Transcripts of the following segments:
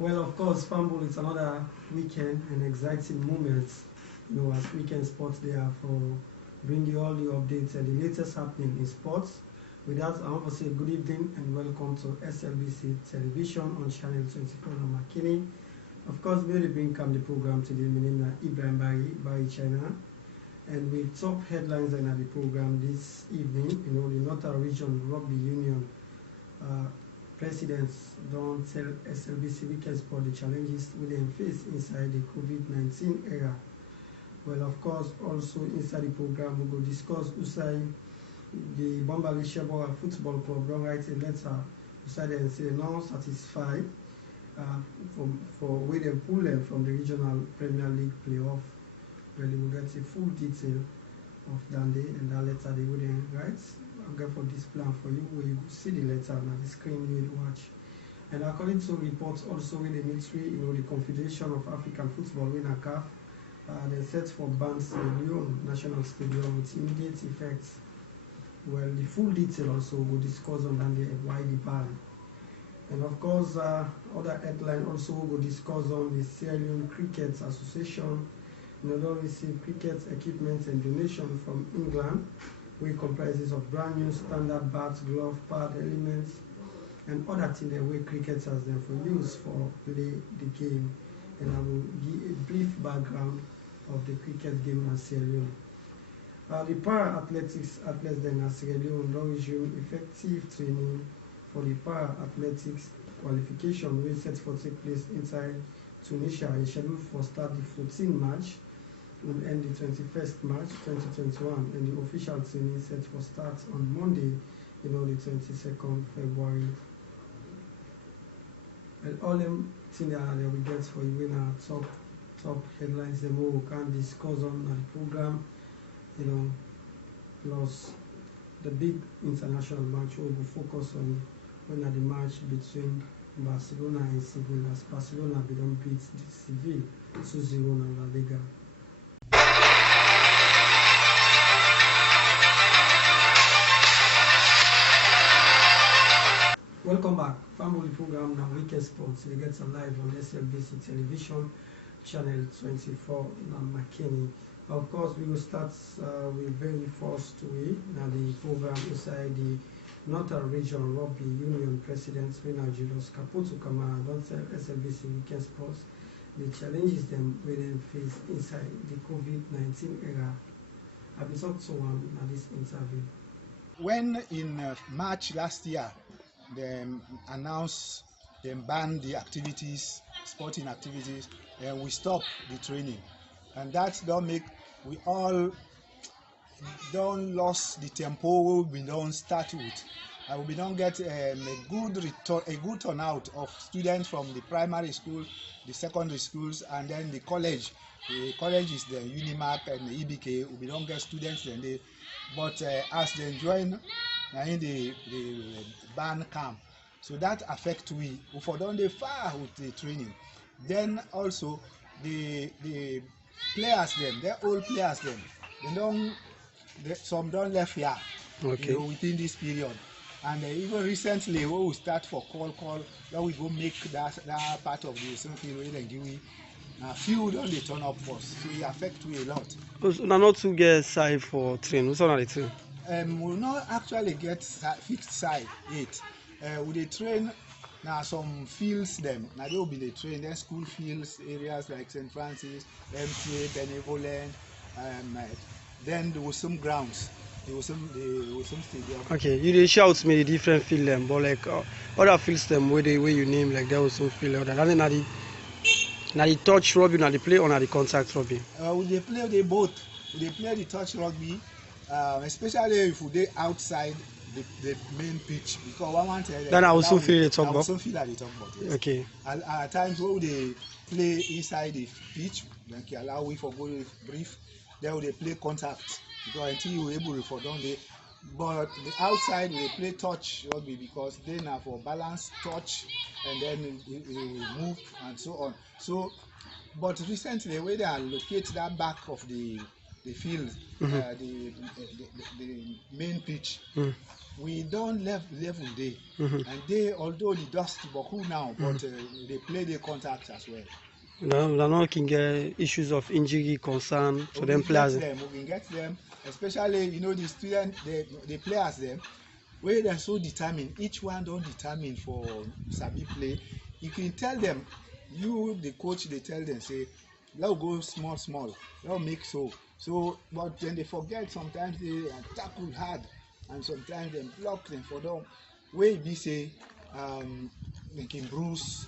Well, of course, Fumble is another weekend and exciting moments. As weekend sports they are for bring you all the updates and the latest happening in sports. With that, I want to say good evening and welcome to SLBC Television on Channel 24 on Makeni. Of course, we'll bring come the program today. My name is Ibrahim Barrychina, and we top headlines in the program this evening. The Northern Region Rugby Union presidents don't tell SLBC weekend sport the challenges we then face inside the COVID-19 era. Well, of course, also inside the program we will discuss Usai, the Bombali Shebora Football Club don't write a letter Usai and say not satisfied for where they pull them from the regional Premier League playoff. Well, we will get a full detail of that day and that letter they wouldn't write. I'll get for this plan for you where you could see the letter on the screen you will watch. And according to reports also in the military, the Confederation of African Football winner CAF, they set for ban Sierra Leone National Stadium with immediate effects. Well, the full detail also we'll discuss on that day why the ban. And of course, other headline also we'll discuss on the Sierra Leone Cricket Association. Don't receive cricket equipment and donation from England, which comprises of brand new standard bats, glove, pad, elements, and other things that way cricketers them for use for play the game. And I will give a brief background of the cricket game in Sierra Leone. The para-athletics athletes in Sierra Leone don't resume effective training for the para-athletics qualification which set for take place inside Tunisia is scheduled for start the 14th March and end the 21st March 2021, and the official training set for start on Monday, the 22nd February. And all them things that we get for you in our top headlines, them we can discuss on the program, plus the big international match we will focus on when the match between Barcelona and Seville, as Barcelona they don't beat the Seville 2-0 in La Liga. Welcome back. Family program now Weekend Sports. It gets live on SLBC Television, Channel 24 in Makeni. Of course, we will start with very first way. Now the program inside the Northern Region Rugby Union President Winner Julius Caputo Kamara don't tell SLBC Weekend Sports the challenges them we then face inside the COVID-19 era. I've been talked to one at this interview. When in March last year, they announced they banned the activities, sporting activities, and we stopped the training, and that don't make we all don't lost the tempo we don't start with. We don't get a good turnout of students from the primary school, the secondary schools, and then the college. The college is the Unimark and the EBK. We don't get students then but as they join in the ban camp, so that affect we for don't they far with the training. Then also the players them, the old players them, some don't left here. Okay. Within this period. And even recently, when we start for call, then we go make that part of the same period and give a few don't they turn up first, so it affect we a lot. So not to get side for train. What's on the train? We not actually get fixed side yet. We they train now some fields them. Now they will be the train. Then school fields areas like St. Francis, MTA, Benevolent. Then there was some grounds. There was some stadium. Okay, you did shout me the different field them, but like other fields them where you name like there was some field other. And then now the touch rugby, now the play or now the contact rugby. They play they both. They play the touch rugby, especially if they outside the main pitch, because one then I also feel the talk about. Also feel that they talk about. Yes. Okay. At times when they play inside the pitch, like you allow we for go brief, then they play contact. Because until you able for don't they, but the outside we play touch rugby because then are for balance touch and then you move and so on. So, but recently when they allocate that back of the the field, the main pitch. We don't level day, and they, although the dust Boku now, but they play the contact as well. They're not can get issues of injury concern for them players. We can get them, especially the student, the players them, where they're so determined. Each one don't determine for sabi play. You can tell them, the coach, they tell them, say, let's go small, let's make so. But then they forget, sometimes they tackle hard, and sometimes they block them for them. Where we say, they can bruise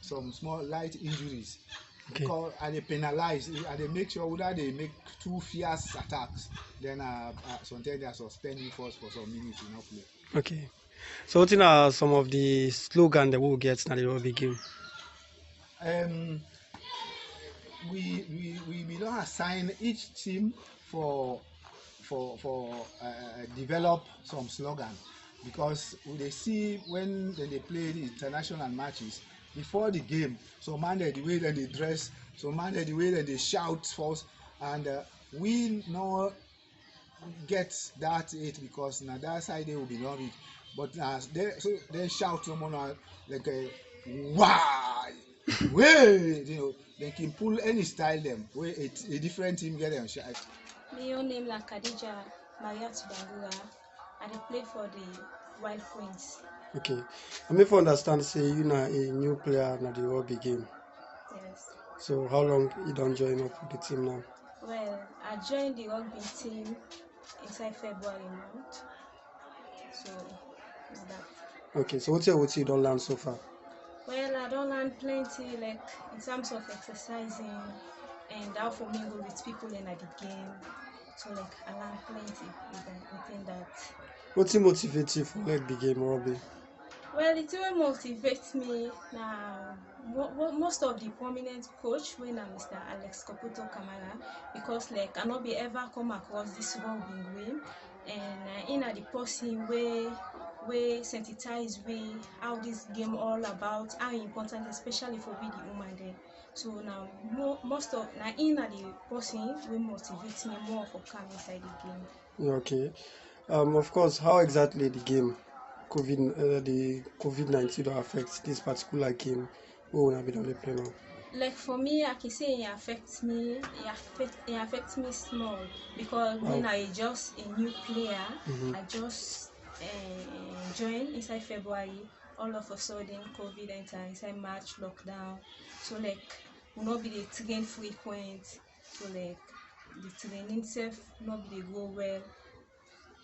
some small light injuries. Okay. Because they penalize, they make sure that they make too fierce attacks, then sometimes they suspend you first for some minutes in play. Okay. So what are some of the slogans that we'll get in the rugby game? We don't assign each team for develop some slogan, because they see when they play the international matches before the game, so man the way that they dress, so man the way that they shout first, and we no get that it, because now that side they will be not it, but they shout someone like a wow, way, they can pull any style them where a different team get them shout. My name is Khadija Maria Tubangura. I play for the Wild Queens. Okay. I mean, for understand, say you know a new player in the rugby game. Yes. So how long you don't join up with the team now? Well, I joined the rugby team inside February month. So it's that. Okay. So what you don't learn so far? Well, I don't learn plenty, like in terms of exercising, and how for me go with people in the game. So like I learn plenty within that. What motivates you for like the game rugby? Well, it will motivate me now. Most of the prominent coach when I'm Mr. Alex Koputo Kamara, because like I not be ever come across this rugby game, and in the person way sensitize we how this game all about, how important, especially for we the woman there. So now most of now in the person will motivate me more for come inside the game. Okay. Of course, how exactly the game the COVID-19 will affect this particular game we will be done play now? Like for me, I can say it affects me. It affects me small, because when I just a new player, I just joined inside February. All of a sudden, COVID enter inside March lockdown. So like will not be the train frequent. So like the training itself not be go well.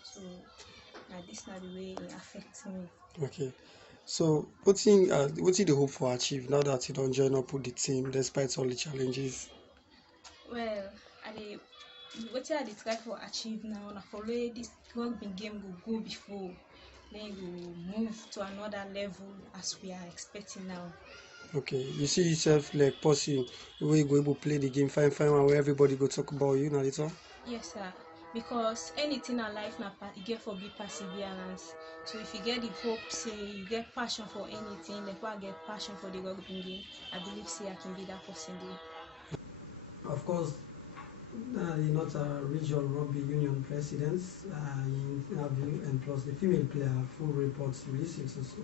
So this not the way it affects me. Okay. So what in the hope for achieve now that you don't join up with the team despite all the challenges? Well, what I try for achieve now, na follow this rugby game go before, then go move to another level as we are expecting now. Okay, you see yourself like possible where you go able to play the game fine where everybody go talk about you now later? Yes, sir. Because anything in life now you get for big perseverance. So if you get the hope, say you get passion for anything, like I get passion for the rugby game, I believe say I can be that person there. Of course, you're not a regional rugby union president in interview, and plus the female player full reports released. So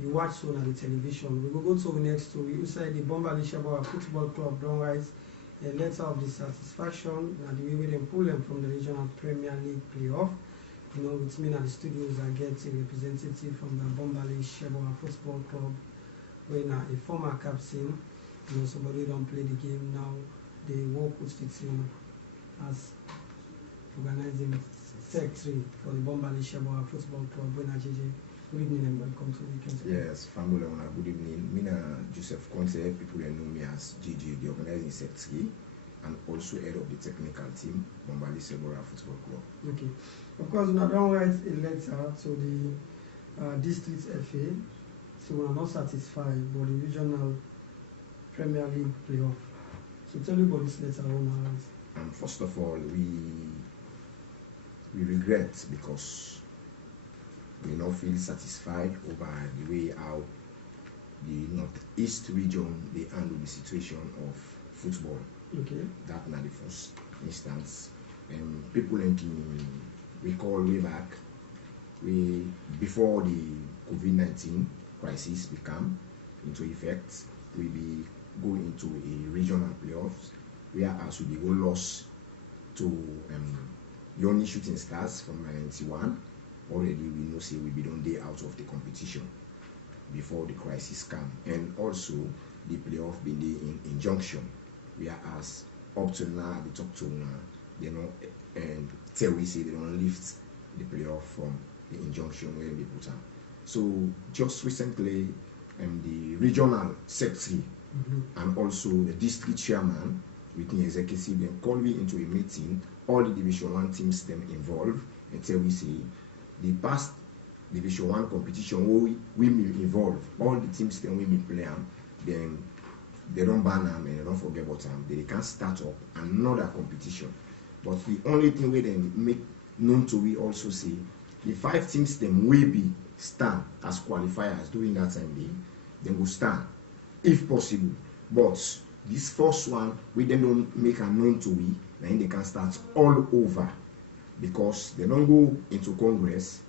you watch on the television. We will go to the next story. Inside the Bombali Shabawa Football Club don't write a letter of dissatisfaction and the way they pull them from the regional Premier League playoff. With me at the studios, I get a representative from the Bombali Shabawa Football Club, when a former captain, somebody don't play the game now. They work with the team as organizing secretary for the Bombali Shabawa Football Club. When good evening and welcome to Weekend. Yes, family, good evening. Mina Joseph Conte, people know me as GG, the organizing secretary, and also head of the technical team, Bombali Sebora Football Club. Okay. Of course, we don't write a letter to the district FA, so we are not satisfied with the regional Premier League playoff. So tell me about this letter on our eyes. First of all, we regret because we not feel satisfied over the way how the Northeast region they handle the situation of football. Okay. That's not the first. instance, people can recall way back, before the COVID-19 crisis became into effect, we be going into a regional playoffs, whereas we go lost to the only shooting stars from 91. Already we know say we be done day out of the competition before the crisis came, and also the playoff been there in injunction, whereas up to now they talk to now they know and tell we say they don't lift the playoff from the injunction where they put on. So just recently the regional secretary and also the district chairman with the executive then called me into a meeting, all the Division 1 teams them involved, and tell we say the past Division 1 competition we involve, all the teams then we play then they don't ban them and they don't forget about them. They can start up another competition. But the only thing we then make known to we also say the 5 teams them will be stand as qualifiers during that time they will stand if possible. But this first one we then don't make a known to we, then they can start all over because they don't go into Congress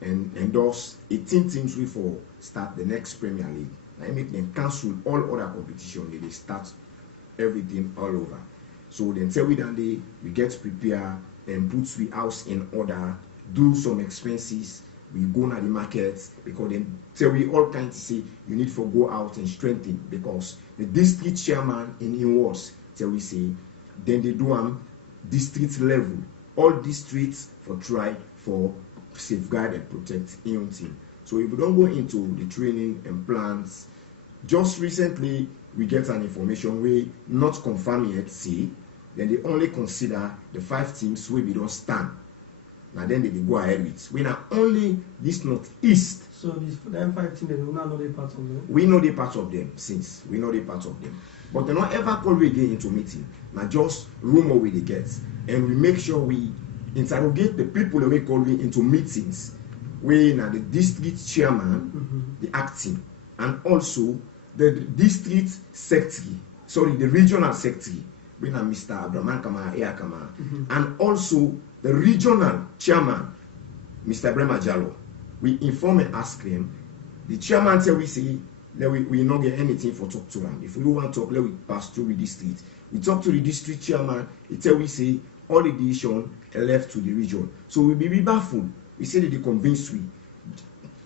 and endorse 18 teams we for start the next Premier League. Now make them cancel all other competition, they start everything all over. So then tell we that we get prepared and put we house in order, do some expenses, we go to the market because then tell we all kinds to say you need to go out and strengthen because the district chairman in words tell we say then they do district level, all districts for try for safeguard and protect your team. So if we don't go into the training and plans, just recently we get an information we not confirm yet, see, then they only consider the 5 teams where we don't stand. Now then they go ahead with. We not only this northeast. So these them 5 teams, we know the part of them. We know the part of them since we know the part of them, but they not ever call we again into meeting. Now just rumor we they get, and we make sure we interrogate the people that we call we into meetings. We now the district chairman, the acting, and also the district secretary. Sorry, the regional secretary. We now Mr. Ibrahim and also the regional chairman, Mr. Ibrahim. We inform and ask him. The chairman tell we say that we not get anything for talk to him. If we don't want to talk, let we pass through the district. We talk to the district chairman. He tell we say all the decision left to the region. So we be baffled. We say that they convinced we.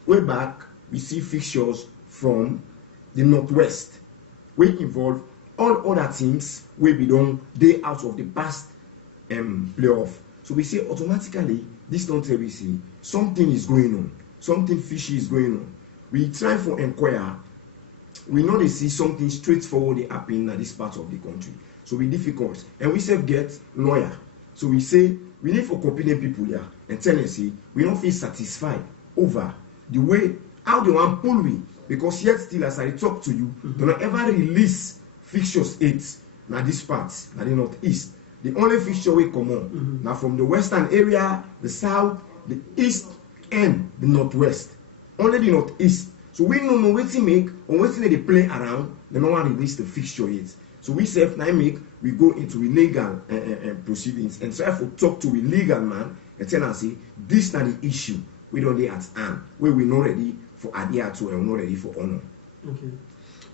Way back, we see fixtures from the northwest. We involve all other teams where we don't day out of the past playoff. So we say automatically this don't tell we say something is going on, something fishy is going on. We try for inquire. We know they see something straightforward happening in this part of the country. So we difficult, and we say get lawyer. So we say we need for competent people here and tell them say we don't feel satisfied over the way how they want pull we because yet still as I talk to you, do not ever release fixtures 8 now this part now the northeast. The only fixture we come on now from the western area, the south, the east, and the northwest. Only the northeast. So we know what to make or what they play around. They don't want to release the fixture yet. So we say if we go into illegal proceedings and try to talk to a legal man and tell us say this is not the issue. We don't need at hand. Where we not ready for adhere to and not ready for honor. Okay.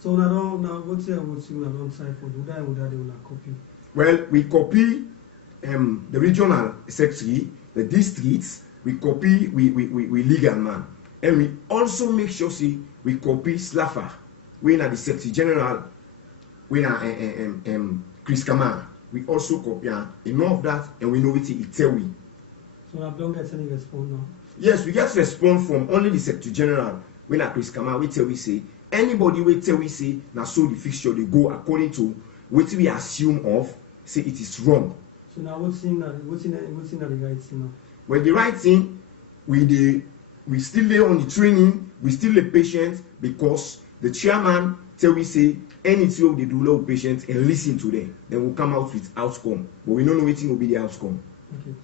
So now what's your don't try for do that or that they will copy? Well, we copy the regional secretary, the districts, we copy we legal man. And we also make sure see we copy Slaffer. We are the Secretary General, we are Chris Kamara. We also copy enough of that and we know it tell we. So I don't get any response now. Yes, we get response from only the Secretary General. We are Chris Kamara, we tell we say anybody we tell we say now so the fixture they go according to what we assume of say it is wrong. So now what's in the right thing now? Well, the right thing we still lay on the training, we still lay patient because the chairman tell we say anything they do low patient and listen to them. Then we'll come out with outcome. But we don't know what will be the outcome. Okay.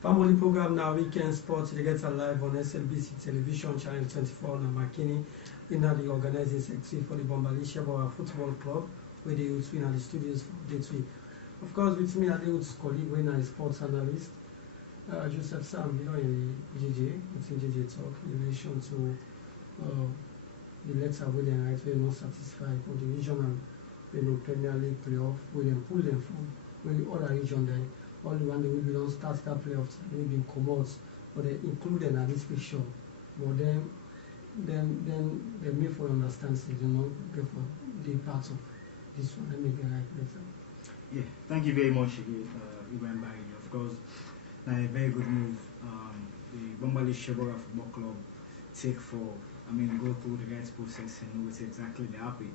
Family program now, Weekend Sports, they get live on SLBC television channel 24 on Makeni. In the organizing secretary for the Barrychina Football Club, where they will swing at the studios for day 3. Of course, with me, I deal with colleague when I sports analyst, Joseph Sam, in JJ, within JJ talk in relation to the letter where they write we're not satisfied for the regional, Premier League playoff, where they pull them from, when the other region there, all the one they will be don't start that playoffs, they will be commodities, but they include them at this picture, but then they may for understand, so they not go for the part of this one, let me get right later. Yeah, thank you very much, Ibrahim. Of course, a very good move. The Bombali Shebora Football Club take for, go through the right process and know what exactly they're happy.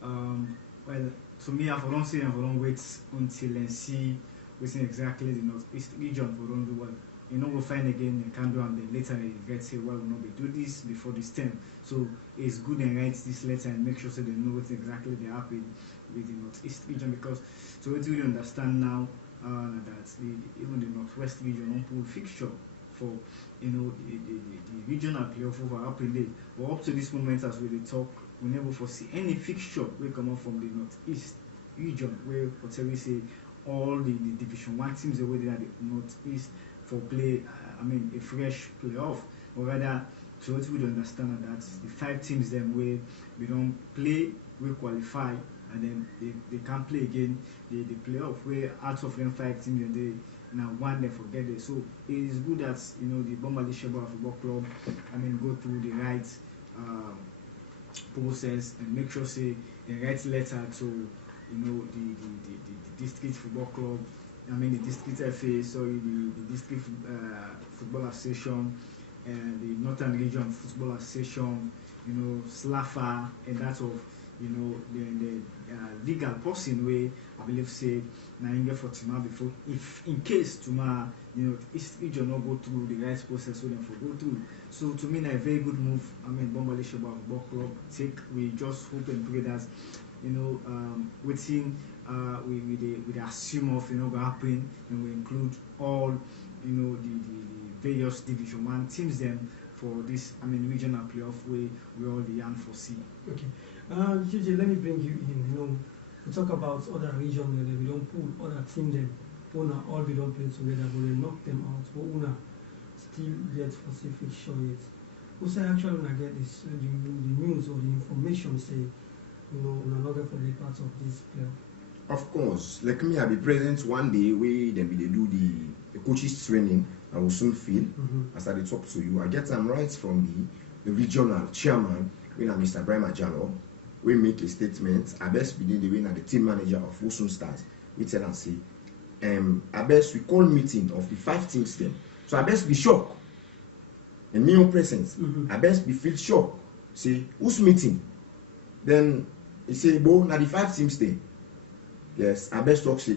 Well, to me, I don't see and I don't wait until and see what's exactly the Northeast region for don't do what. We'll find again in Kando and then later you get say, well, we'll not be do this before this term. So it's good and write this letter and make sure so they know what exactly they're happy with the Northeast region, because so what we understand now that even the Northwest region don't pull fixture for the regional playoff over happening there. But up to this moment, as we talk, we never foresee any fixture will come out from the Northeast region where whatever we say all the Division 1 teams away there at the Northeast for play, a fresh playoff, or rather, so what we understand that the 5 teams then where we don't play, we qualify, and then they can't play again the playoff. Where out of them 5 teams, and they now one they forget it. So it is good that the Bombali Shebora Football Club, go through the right process and make sure say the right letter to the district football club. The district FA, sorry, the district football association, and the Northern Region Football Association, SLAFA, and that of the legal person way I believe say na inge for Tima before if in case Tuma East region not go through the right process so them for go through. So to me a very good move. Bombali Shebora Football Club take, we just hope and pray that within we assume of go happen, and we include all the various Division 1 teams then for this regional playoff way we all the foresee. Okay. JJ, let me bring you in. We talk about other regions where we don't pull other team them. Una all we don't play together, but we knock them out. But Una still yet foresee fixture yet. Who say actually when I get this the news or the information say we're not going to be part of this playoff. Of course, like me, I'll be present one day where they do the coaches training. I will soon feel as I talk to you. I get some rights from the regional chairman, when I'm Mr. Ibrahim, we make a statement. I best be the winner, the team manager of Wosun Stars. We tell and say, I best we call meeting of the 5 teams then. So I best be shocked. And me own presence, I best be feel shocked. Say, who's meeting? Then he say, bo, now the 5 teams then. Yes, I best talk say,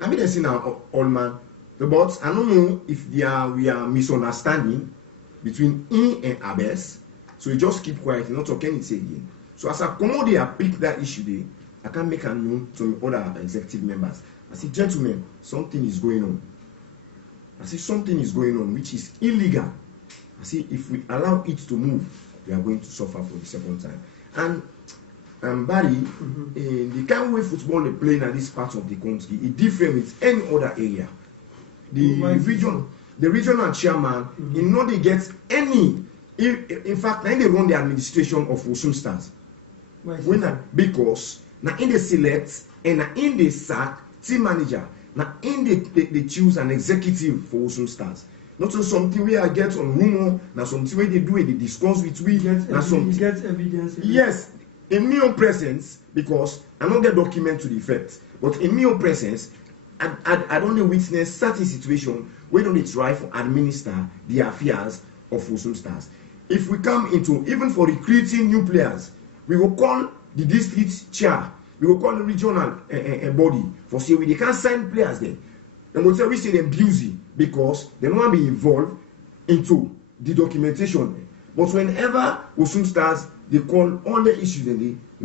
I mean, they say now, all man. But I don't know if we are misunderstanding between and Abes. So you just keep quiet, not talk anything again. So as I come out there, I pick that issue there, I can make a known to other executive members. I say, gentlemen, something is going on. I say, something is going on which is illegal. I say, if we allow it to move, we are going to suffer for the second time. And Barry, the kind of way football they play in this part of the country, it different with any other area. The regional chairman, he know they get any. In fact, now they run the administration of Wosun Stars. Because now in the select and now in the sack team manager, now in they choose an executive for Wosun Stars. Not so something where I get on rumor, now something where they do it, they discuss with we. You get evidence. Yes, in my own presence, because I don't get document to the effect, but in my own presence, I don't witness certain situation where don't they try to administer the affairs of Wosun Stars. If we come into, even for recruiting new players, we will call the district chair, we will call the regional body for say they can't sign players then. And we'll tell we say they're busy because they don't want to be involved into the documentation. But whenever Wosun Stars, they call all the issues at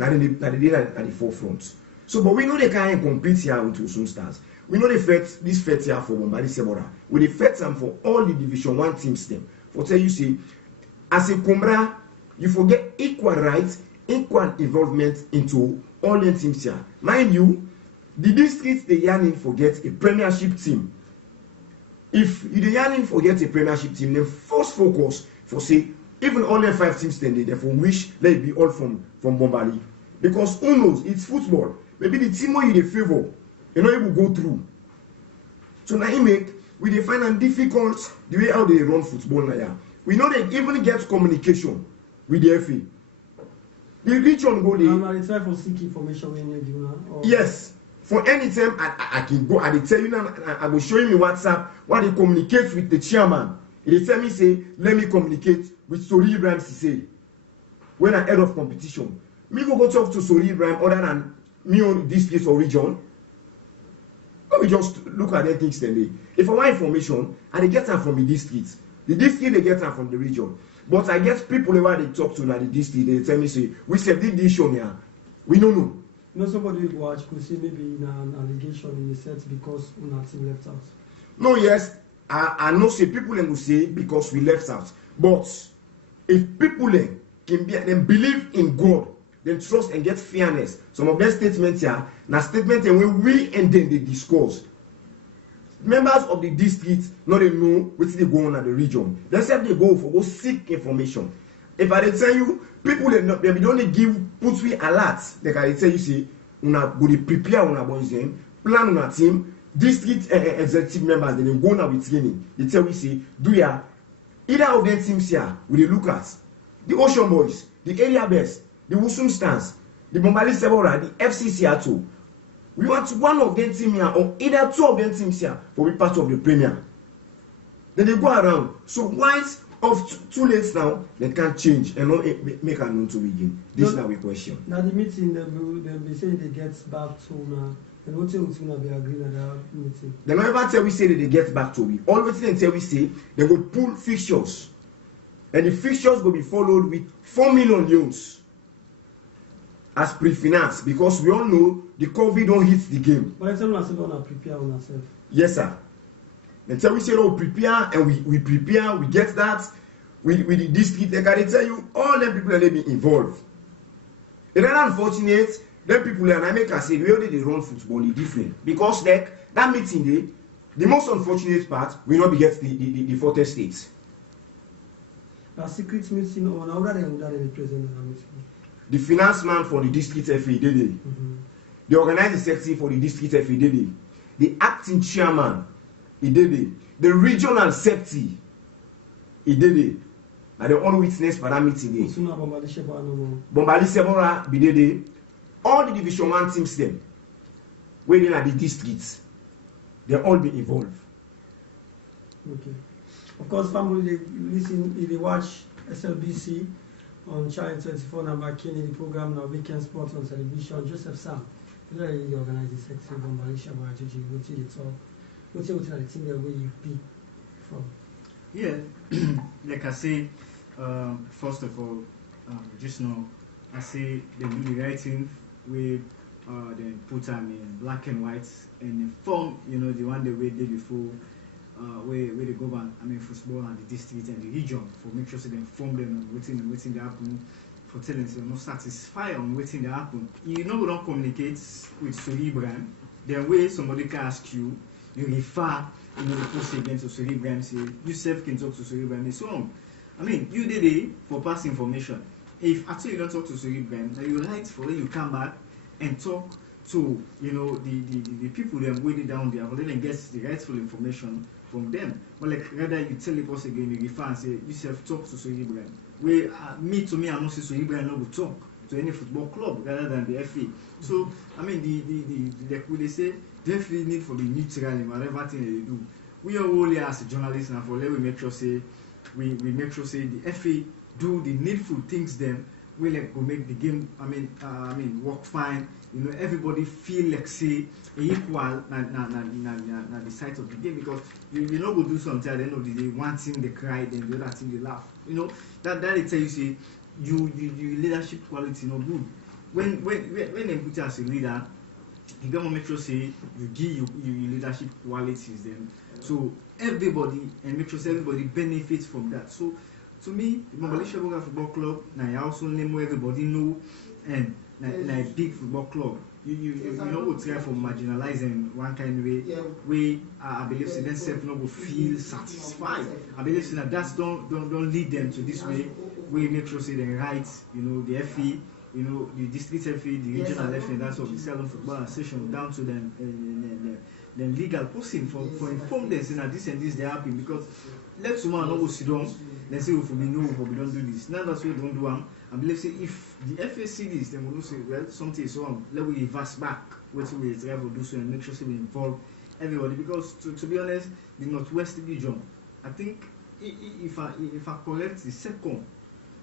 the forefront. So, but we know they can't compete here with Wosun Stars. We know this fet here for Bombali Shebora. We the fet them for all the Division 1 teams them. For tell you see, as a Combra, you forget equal rights, equal involvement into all the teams here. Mind you, the district they yearning for get a premiership team. If you dey yearning for get a premiership team, then first focus for say even only 5 teams then they for wish let it be all from Bombali. Because who knows, it's football. Maybe the team wey you dey favour, you no able go through. So na im make we dey find am difficult the way how they run football na ya. We know they even get communication with the FA. The region go dey. I try for seek information when you give now. Yes. For any time I can go, I dey tell you now, I go show you in WhatsApp why they communicate with the chairman. He tell me say, let me communicate with Sori Ibrahim Sise when I head of competition. Me go talk to Sori Ibrahim other than me on this place or region. Let me just look at the things then. If I want information, I dey get them from the district. The district they get them from the region. But I get people where they talk to na the district, they tell me say, we said this show here. We don't know. No, somebody will watch could say maybe in an allegation in a set because una team left out. No, yes, I know say people will say because we left out. But if people can be then believe in God, then trust and get fairness. Some of their statements here, now statements and when we and then they discuss. Members of the district not they know what they go on at the region. They said they go for go seek information. If I tell you, people they don't give put we alert. They can tell you say, una go prepare una boys them, plan una team. District executive members they go now with training. They tell we say, do ya either of them teams here we look at the Ocean Boys, the Area Best, the Wusum Stars, the Bombali Sebora, the FCC Ato. We want one of them team here or either 2 of them teams here for be part of the Premier. Then they go around. So once of too late now, they can't change and not make a known to begin. This is now a question. Now the meeting they'll be saying they get back to now. And what you will be agreeing at that meeting. They don't ever tell we say that they get back to me. Always they tell we say they will pull fixtures. And the fixtures will be followed with 4 million loans as pre-finance because we all know the COVID don't hit the game. But I tell you, don't prepare on ourselves. Yes, sir. Until we say, oh, prepare, and we prepare, we get that. With the district, they can tell you, all the people that be involved. It's not unfortunate, them people, and I make us say, really they run football is different. Because like, that meeting day, the most unfortunate part will not be get the 40 states. A secret meeting on how they present the meeting. The finance man for the district FA did it. The organizing secretary for the district FA did it. The acting chairman, he did it. The regional secretary, he did it. And the only witness for that meeting day. Bombali Sebora, he did it. All the Division 1 teams them, waiting at the districts, they all be involved. Okay. Of course, family they listen, they watch SLBC on Channel 24 and Makeni, the program now Weekend Sports on television. Joseph Sam, very organized the section from Malaysia, Marajiji, what you talk, what you the team where you be from. Yeah, like I say, first of all, just know, I say they do the right thing with they put them in black and white and inform, you know, the one they way day before. Where they govern, football and the district and the region for make sure so they inform them on waiting they happen, for telling them so not satisfied on waiting they happen. You know we don't communicate with Sori Ibrahim, then way somebody can ask you, you refer, you know, the post again to Sori Ibrahim, say you self can talk to Sori Ibrahim, it's wrong. You did it for past information. If actually you don't talk to Sori Ibrahim, then you write for when you come back and talk to, you know, the people that are waiting down there, but then get the rightful information from them. But like rather you tell the us again, you refer and say you self talk to Sori Ibrahim. Where me I'm not saying Sori Ibrahim not will talk to any football club rather than the FA. So like they say definitely need for the neutral in whatever thing they do. We are only as a journalist and for let we make sure say we make sure say the FA do the needful things then we like go make the game work fine. You know, everybody feel like say equal na the side of the game because you know go do something at the end of the day, one team they cry, then the other team they laugh. You know, that they tell you say you leadership quality no good. When they put you as a leader, you gotta make sure say you give you leadership qualities then. So everybody and make sure everybody benefits from that. So to me, the Malaysia Football Club, now I also name where everybody know and like big football club, you know what try for marginalizing one kind of way I believe so then self no will feel satisfied. I believe so that don't lead them to this way we make sure say they right, the FE, the district FE, the regional FE, that's what we sell them football association down to them then legal person for inform them saying that this and this they happen because let someone know sit down then say if we know if we don't do this. Now that's what we don't do them. I believe say if the FA see this then we will say well something is wrong. Let we reverse back what we try to do so and make sure say we involve everybody because to be honest the Northwest region I think if I collect the second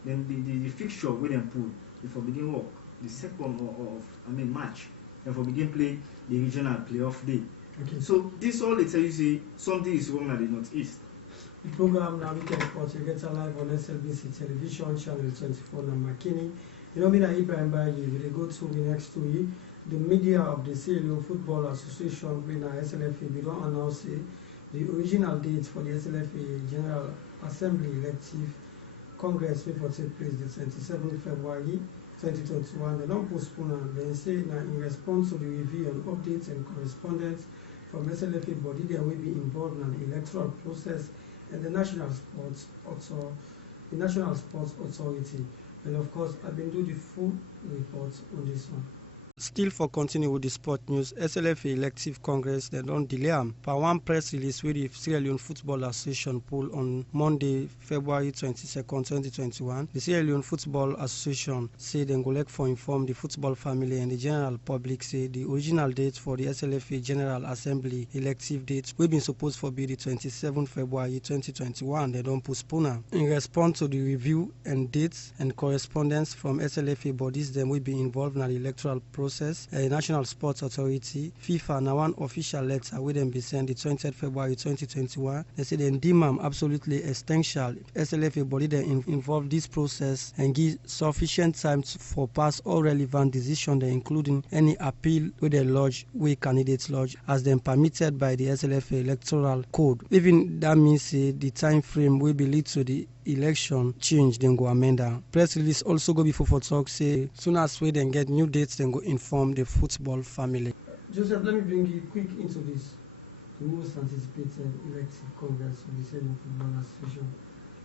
then the fixture we then pull before begin work the second of March then for begin play the regional playoff day. Okay. So this all they tell you say something is wrong at the Northeast. The program now Weekend Sports you get live on SLBC television channel 24 and Makeni. Me that Ibrahim we they go to the next 2 years. The media of the CLO Football Association we na SLFA we don't announce the original date for the SLFA General Assembly elective Congress will take place the 27th February 2021. They don't postpone and then say now in response to the review and updates and correspondence from SLFA body they will be involved in the electoral process and the National Sports Authority. And of course I've been doing the full reports on this one. Still for continue with the sport news, SLFA elective congress they don't delay them. Per one press release with the Sierra Leone Football Association poll on Monday, February 22nd, 2021. The Sierra Leone Football Association say they go like for inform the football family and the general public say the original date for the SLFA General Assembly elective date will be supposed to be the 27th February 2021. They don't postpone them. In response to the review and dates and correspondence from SLFA bodies, they will be involved in the electoral process. National Sports Authority, FIFA, now one official letter will then be sent the 20th February 2021. They say they deem them absolutely essential. SLFA body they involve this process and give sufficient time for pass all relevant decisions, including any appeal with the lodge, with candidates lodge, as then permitted by the SLFA electoral code. Even that means the time frame will be lead to the election change, then go amend that. Press release also go before for talk say soon as we then get new dates, then go inform the football family. Joseph, let me bring you quick into this. The most anticipated elective congress of the Sierra Leone Football Association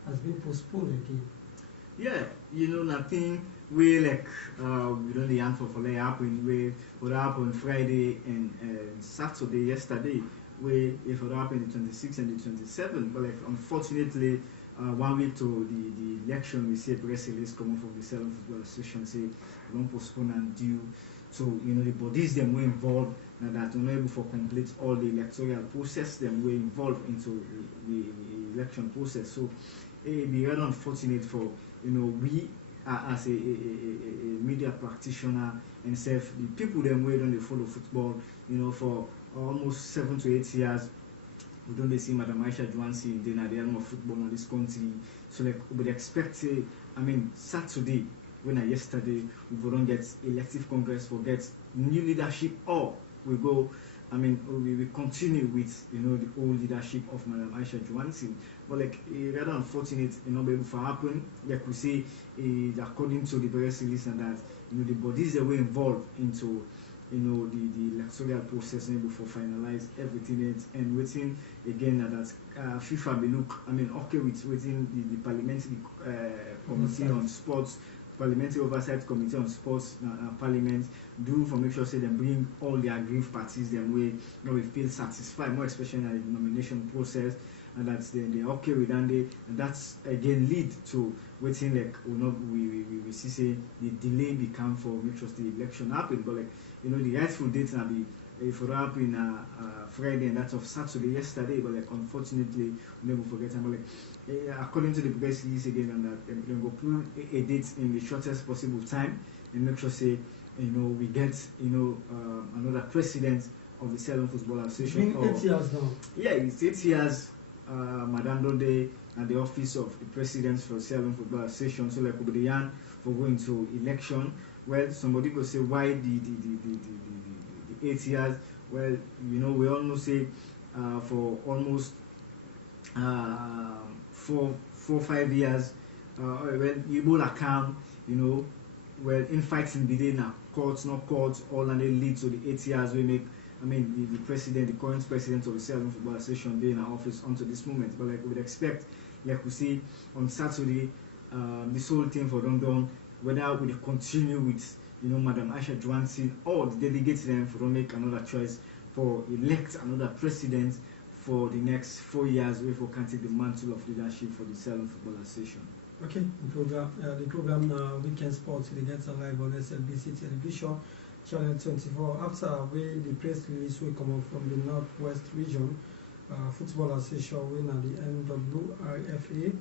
has been postponed again. Yeah, nothing we like we don't the answer for happen we would happen Friday and Saturday yesterday where if it happened the 26th and the 27th, but like unfortunately 1 week to the election, we see a press release coming from the Sierra Leone Football Association say don't postpone and due to the bodies them were involved and that were not able to complete all the electoral process them were involved into the election process. So it be very unfortunate for we as a media practitioner and self the people them where don't they follow football for almost 7 to 8 years. We don't see Madam Aisha Juansi in the realm of football in this country. So like we would expect Saturday when yesterday we don't get elective congress for get new leadership or we go we continue with the old leadership of Madam Aisha Juansi. But like rather unfortunate not be able to happen. Like we say according to the press release and that the bodies that were involved into the electoral process before finalize everything and waiting again that FIFA be look okay with within the parliamentary committee on sports, parliamentary oversight committee on sports parliament do for make sure say them bring all the aggrieved parties them way we feel satisfied more especially in the nomination process and that's they're okay with that and that's again lead to waiting like we see say the delay become for make sure the election happen but like the rightful date now be if it happened Friday and that's of Saturday yesterday but like unfortunately we never forget but like according to the press release again and that they go pull a date in the shortest possible time and make sure say we get another president of the Sierra Leone Football Association. 8 years now. Yeah, it's 8 years. Madame Donde at the office of the president for Sierra Leone Football Association. So like over the yarn for going to election. Well, somebody could say why the 8 years. Well, we all know say for almost 4 5 years. Well, Ebola come, well, infighting between now courts, not courts, all and they lead to the 8 years we make. I mean, the president, the current president of the Seven Football Association, being in office until this moment. But like we would expect, like we see on Saturday, this whole thing for London, whether we continue with, Madam Aisha Johnson, or the delegates them for to make another choice for elect another president for the next 4 years, where we can take the mantle of leadership for the Seven Football Association. Okay, the program now, Weekend Sports, they get live on SLBC television, channel 24. After the press release will come up from the Northwest Region Football Association, winner the NWRFA.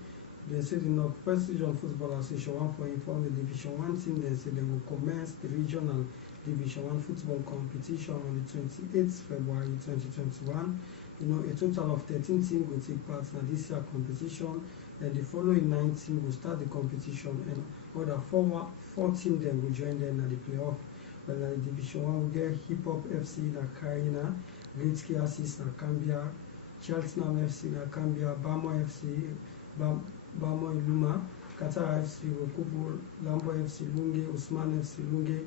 They say the Northwest Region Football Association want to inform the Division 1 team. They say they will commence the regional Division 1 football competition on the 28th February 2021. A total of 13 teams will take part in this year's competition. Then the following 9 teams will start the competition, and other 4 teams then will join them at the playoff. Well, in the Division 1, we get Hip Hop FC na Karina, Great Key Assist na Cambia, Cheltenham FC na Cambia, Bamo FC, Bamo Iluma, Qatar FC Rokubo, Lambo FC Lunge, Usman FC Lunge,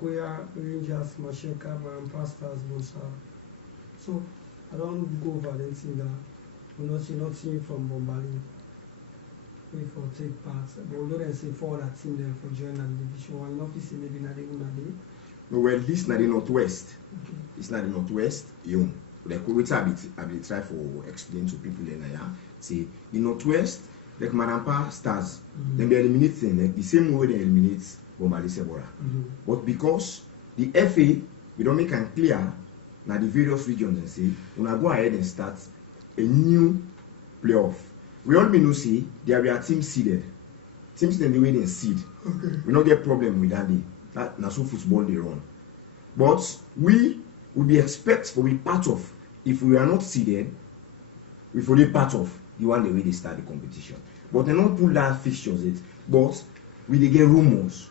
Koya Rangers, Masheka, and Pastors Bonsa. So I don't go over anything that we're not seeing from Bombali. We for take part, but although they say for that team then for join the Division 1, obviously maybe not even a day. No, well, this not the Northwest. Okay. It's not the Northwest. Like we will try for explain to people in here. See, the Northwest, like Marampa Stars, then they eliminate them like the same way they eliminate Bombali Sebora. But because the FA, we don't make it clear now the various regions and say, we go ahead and start a new playoff. We all know see there are teams seeded. Teams then the way they seed. Okay. We don't get problem with that day. That's so football they run. But we will be expect for we part of, if we are not seeded, we will be part of the one the way they start the competition. But they don't put that fixtures it. But we they get rumors.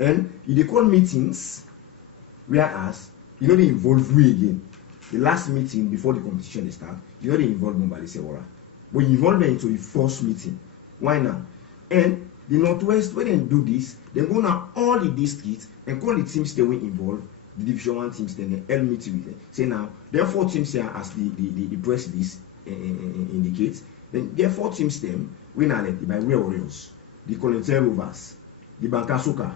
And if they call meetings, whereas they involve we again. The last meeting before the competition they start, they involve Bombali Sewora. But you involve them into the first meeting. Why now? And the Northwest, when they do this, they go now all the districts and call the teams they will involve, the Division 1 teams, then they meet with them. Say now, there are 4 teams here as the press list indicates. Then there are 4 teams them, we are like the Bible Orioles, the Colonel Rovers, the Bankasuka.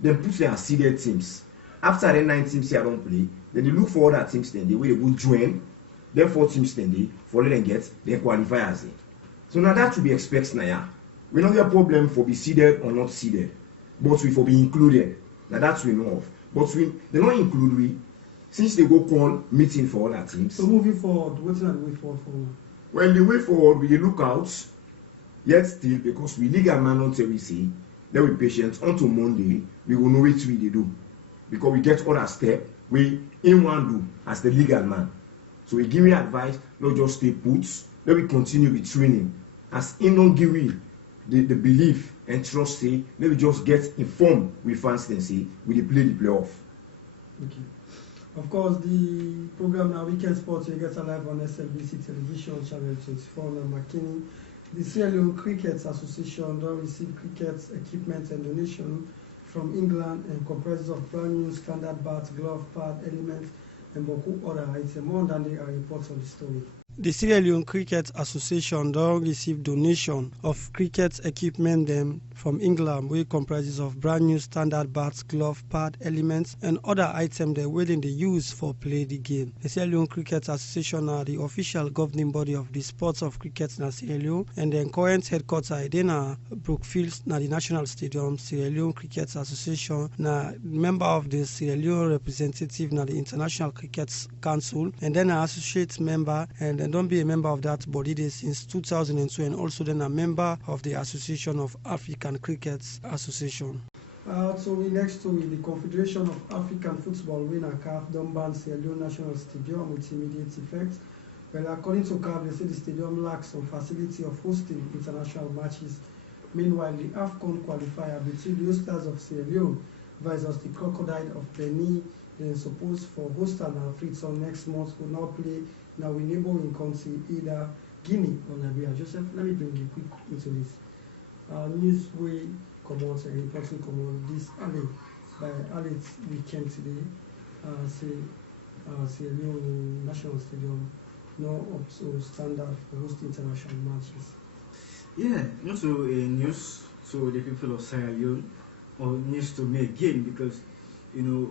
Then put their seeded teams. After the 9 teams here don't play, then they look for other teams then they will join. Then 4 teams then they follow them get they qualify as it. So now that to be expected now. We don't have a problem for be seeded or not seeded, but we for be included. Now that we know of. But they don't include we since they go call meeting for other teams. So moving forward, what's not the way forward for now? Well, the way forward we look out, yet still because we legal man on we say, then we patient until Monday, we will know what we do. Because we get other step we in one do as the legal man. So we give me advice, not just stay put, then we continue with training. As in don't give me the belief and trust say, maybe just get informed with fans and say, we play the playoff. Okay. Of course, the program now, Weekend Sports, you get live on SLBC television, channel 24, now Makeni. The Sierra Leone Cricket Association don't receive cricket equipment and donation from England and comprises of brand new standard bats, glove, pad, elements, and beaucoup other items. More than they are reports on the story. The Sierra Leone Cricket Association don't receive donation of cricket equipment them from England, which comprises of brand new standard bats, glove, pad, elements, and other items they're willing to use for play the game. The Sierra Leone Cricket Association are the official governing body of the sports of cricket in Sierra Leone, and the current headquarters are Brookfield, na the National Stadium. Sierra Leone Cricket Association, na member of the Sierra Leone representative na the International Cricket Council, and then an associate member and don't be a member of that body since 2002, and also then a member of the Association of African Cricket Association. So we next to the Confederation of African Football winner CAF don't ban Sierra Leone National Stadium with immediate effect. Well, according to CAF, they say the stadium lacks some facility of hosting international matches. Meanwhile, the AFCON qualifier between the hosters of Sierra Leone versus the Crocodile of Benin, then supposed for host and Africa next month will now play. Now we neighboring country either Guinea or Liberia. Joseph, let me bring you quick into this. News we come out and reporting come out this alley by alley weekend today. Sierra Leone National Stadium not up to standard for host international matches. Yeah, not so news to the people of Sierra Leone or news to me again because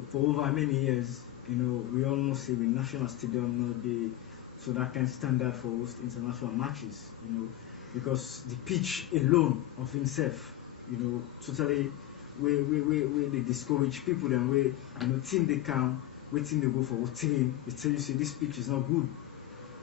for over many years we almost say the national stadium not the so that kind of standard for host international matches because the pitch alone of himself totally we they discourage people and we team they come waiting they go for team they tell you say this pitch is not good.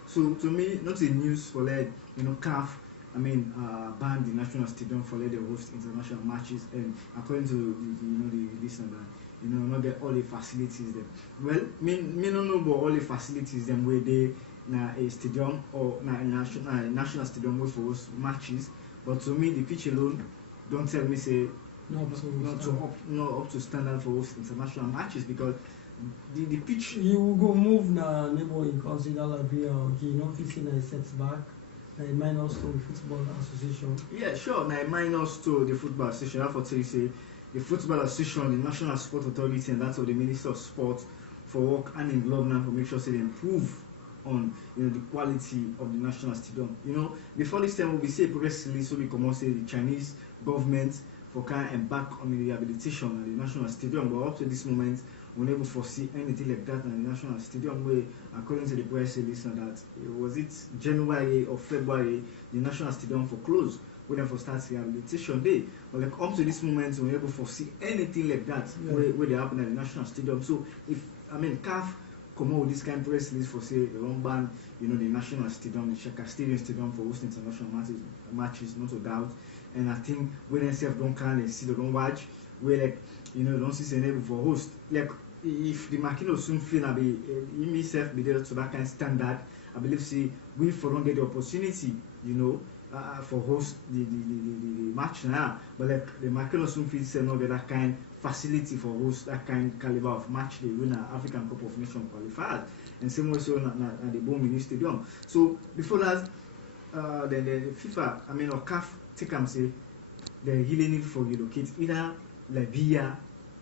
So to me not a news for like CAF ban the national stadium for let the host international matches and according to the this and that not get all the facilities there. Well, me no know about all the facilities them where they na a stadium or na a national stadium where for host matches. But to me the pitch alone don't tell me say not up to standard for host international matches because the pitch you will go move na neighboring consider Liberia or not facing a setback. Minus to the Football Association. Yeah, sure. Now minus to the Football Association. That's what you say. The Football Association, the National Sport Authority, and that's what the Minister of Sport for work and involvement to make sure they improve on the quality of the national stadium. Before this time we say progressively so we come say the Chinese government for kind embark on the rehabilitation of the national stadium, but up to this moment we never foresee anything like that in the national stadium where according to the press release that was it January or February the national stadium for close when they for start rehabilitation day. But like up to this moment we never foresee anything like that where they happen at the national stadium. So if CAF come out with this kind of press release for say they don't ban the national stadium, the Shaka Stadium for hosting international matches, not a doubt. And I think when themselves don't can and see they don't watch where like don't see say able for host like if the Makeni soon feel be himself be there to that kind of standard, I believe see we for don't get the opportunity, for host the match now. But like the Makeni soon feel say not get that kind facility for host that kind caliber of match they win an African Cup of Nations qualifiers. And same way so at the Mini Stadium. So before that then the FIFA or CAF take and say they really need for relocate either Liberia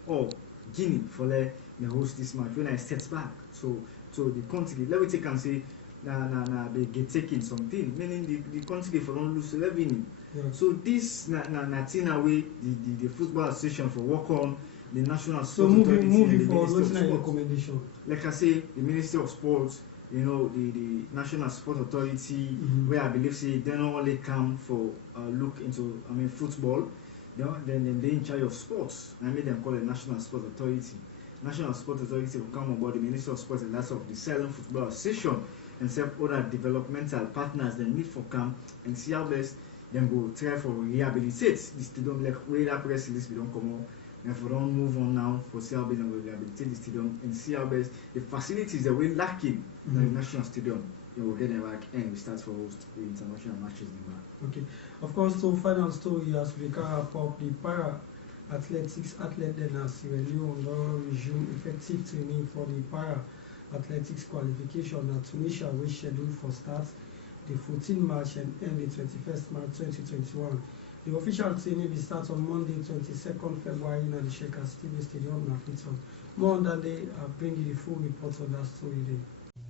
or Guinea for the host this match when I steps back. So the country, let me take and say they get taking something, meaning the country for don't lose revenue. Yeah. So this thing away the Football Association for work on the National Sport Authority moving for recommendation. Like I say, the Ministry of Sports, the National Sport Authority, where I believe say they not only come for look into football. Then they in charge of sports. I made them call it National Sport Authority. National Sport Authority will come about the Minister of Sports and that's of the Silent Football Association and some other developmental partners they need for come and see how best then go try for rehabilitate the stadium like where that press release we don't come out and for don't move on now for see how best they will rehabilitate the stadium and see how best the facilities that we're lacking in the national stadium. We'll get them back and we start for host the international matches in back. Okay. Of course, so final story as we can wrap up the para athletics athlete then as Sierra Leone will resume effective training for the para athletics qualification at Tunisia which scheduled for start the 14th March and end the 21st March 2021. The official training will start on Monday 22nd February at the Sheikh Stadium in Afriton. More on that day, I'll bring you the full report on that story there.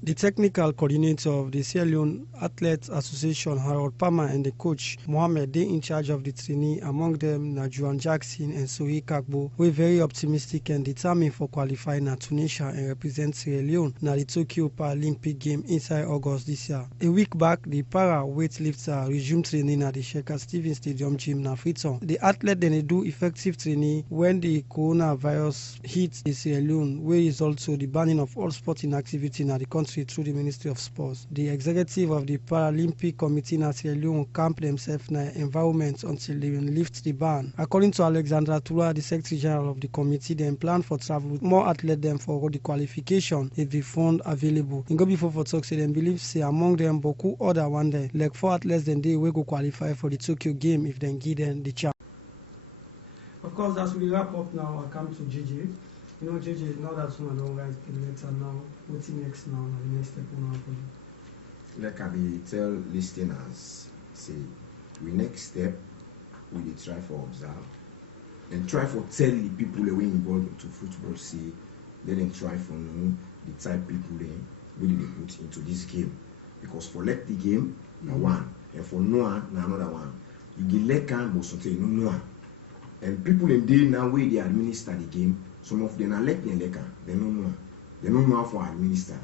The technical coordinator of the Sierra Leone Athletes Association, Harold Palmer, and the coach, Mohamed, they in charge of the trainee, among them Najuan Jackson and Sohi Kakbo, were very optimistic and determined for qualifying at Tunisia and represent Sierra Leone at the Tokyo Paralympic Games inside August this year. A week back, the para weightlifter resumed training at the Sheikh Stadium gym in Freetown. The athlete then do effective training when the coronavirus hit the Sierra Leone, where is also the banning of all sporting activity in the country through the Ministry of Sports. The executive of the Paralympic Committee in Sierra Leone camped themselves in the environment until they lift the ban. According to Alexandra Tura, the Secretary General of the committee, then plan for travel with more athletes than for the qualification if the fund available. In go before for talk, say them believe say among them Boku other one day, like 4 athletes then they will go qualify for the Tokyo game if then give them the chance. Of course, as we wrap up now, I come to JJ. JJ, now that someone don't write the letter now, what's next now? The next step now for you? Like I be tell listeners, say, we next step, we dey try for observe and try for tell the people the way involved into football, say let them try for know the type people they really they put into this game. Because for let the game, na one, and for Noah, na another one. You get let can but something no Noah. And people in day now way they administer the game, some of them are let them they don't know. They don't know how to administer.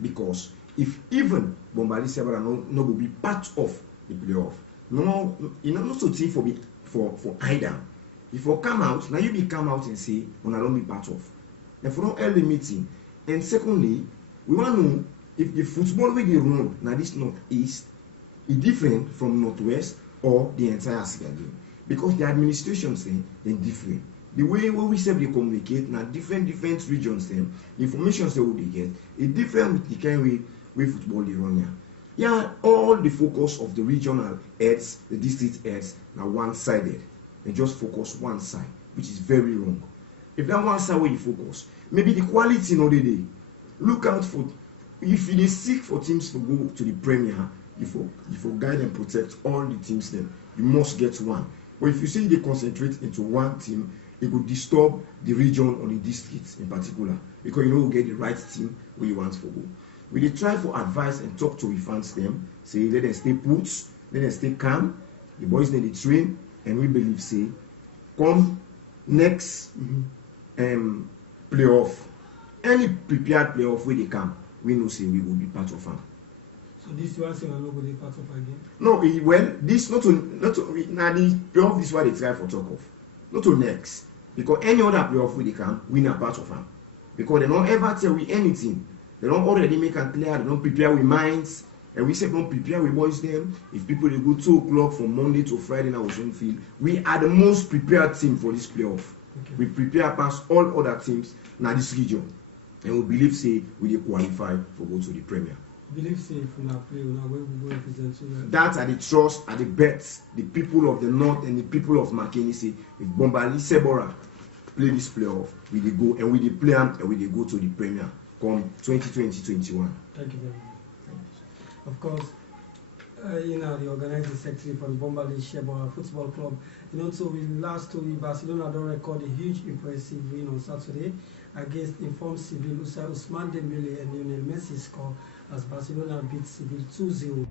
Because if even Bombali Sebara no will be part of the playoff, no, you know, not so thing for either. If you come out, now you be come out and say, when I don't be part of. And for no early meeting. And secondly, we want to know if the football way they run now this northeast is different from northwest or the entire Sierra game. Because the administrations they're different. The way we say they communicate now different regions them, information they will get is different with the kind way football they run here. Yeah, all the focus of the regional heads, the district heads, now one-sided. They just focus one side, which is very wrong. If that one side where you focus, maybe the quality no day. Look out for if you seek for teams to go to the Premier, if you guide and protect all the teams then you must get one. But if you say they concentrate into one team, it would disturb the region or the districts in particular, because you know get the right team where you want to go. We dey try for advice and talk to the fans them, say let them stay put, let them stay calm, the boys need to train, and we believe say come next playoff, any prepared playoff where they come, we know say we will be part of them. So this one say we no go be part of again? No, well, this not to now the playoff this why they try for talk of. Not to next. Because any other playoff where they come, we not part of them. Because they don't ever tell we anything. They don't already make it clear, they don't prepare with minds. And we say don't prepare with boys them. If people they go 2 o'clock from Monday to Friday in our zone field, we are the most prepared team for this playoff. Okay. We prepare past all other teams in this region. And we believe say we qualify for go to the Premier. Believe say if we not play, we not going to go represent you. That are the trust, are the bets, the people of the north and the people of Makeni say if Bombali Sebora play this playoff, we they go and we they play and we they go to the Premier come 2020-21. Thank you very much. Of course, you know, the organizing secretary for the Bombali Sebora Football Club. And also, in last 2 weeks, Barcelona don't record a huge, impressive win on Saturday against informed Seville. Usman Dembele and Lionel Messi score as Barcelona beat Seville 2-0.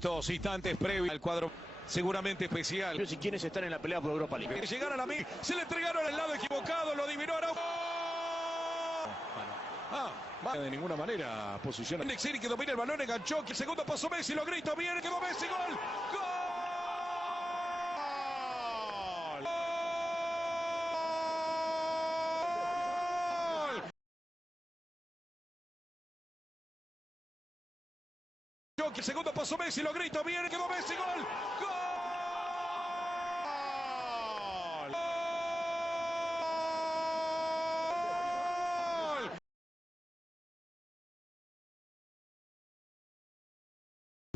2 instantes previos al cuadro seguramente especial. Si quienes están en la pelea por Europa League. Llegaron a mí, se le entregaron al lado equivocado, lo adivinó Araujo. De ninguna manera posiciona. Nexiri que domina el balón, enganchó, que el segundo pasó Messi, lo grito bien, quedó Messi, gol. ¡Gol! Que el segundo pasó Messi, lo grito bien, quedó Messi, gol. ¡Gol!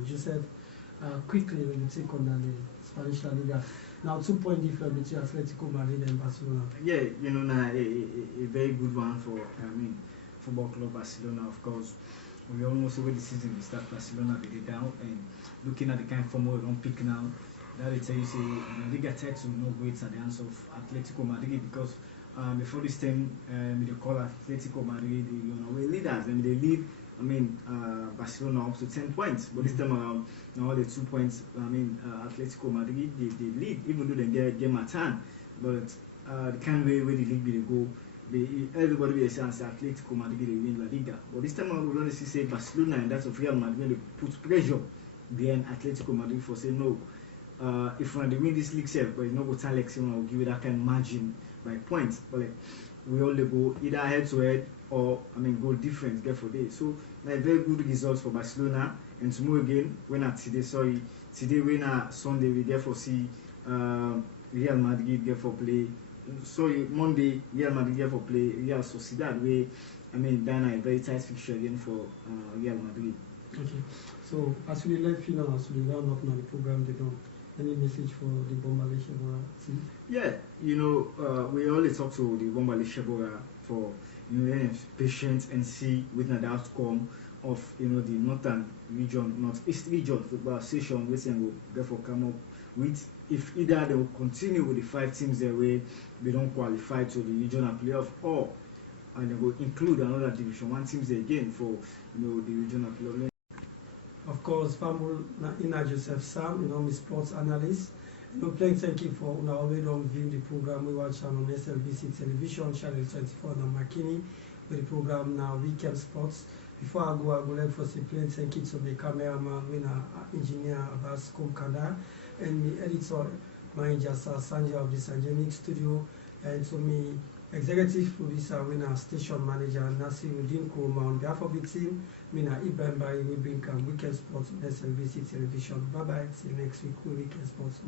You said quickly when you take on the Spanish La Liga. Now 2-point difference between Atletico Madrid and Barcelona. Yeah, you know, a very good one for Football Club Barcelona, of course. We almost over the season we start Barcelona really down, and looking at the kind of form we don't pick now, that will tell you say the Liga text will not wait at the hands of Atletico Madrid, because before this time they call Atletico Madrid the leaders, and they lead Barcelona up to 10 points, but this time around now the 2 points Atletico Madrid they lead, even though they get game at hand, but the kind of way where the league they go, everybody will say Atletico Madrid they win La Liga, but this time around we only see Barcelona and that's of Real Madrid they put pressure behind Atletico Madrid for saying no, if they win this league self, but it's not going to like will give you that kind of margin by points, but like we all go either head to head or goal difference get for day. So very good results for Barcelona, and tomorrow again today when Sunday we get for see Real Madrid get for play. Sorry, Monday Real Madrid get for play Real Sociedad where Dana a very tight fixture again for Real Madrid. Okay. So as we left as we round up now the program, they don't any message for the Bombali Sebora team? Yeah, we always talk to the Bombali Sebora for patient and see with the outcome of the northeast region football association, which will therefore come up with if either they will continue with the 5 teams their way, they don't qualify to the regional playoff, or and they will include another Division 1 teams again for the regional playoff. Of course, Famul Ina Joseph Sam, my sports analyst. Playing thank you for always on view the program we watch on SLBC television channel 24 and Makeni with the program now Weekend Sports. Before I would like to say thank you to the cameraman, engineer Abbas Kumkanda, and the editor manager Sanja of the Sanjanic studio, and to me executive producer, station manager Nasiruddin Kurma. On behalf of the team, Ibrahim, we bring Weekend Sports on SLBC television. Bye bye. See you next week with Weekend Sports.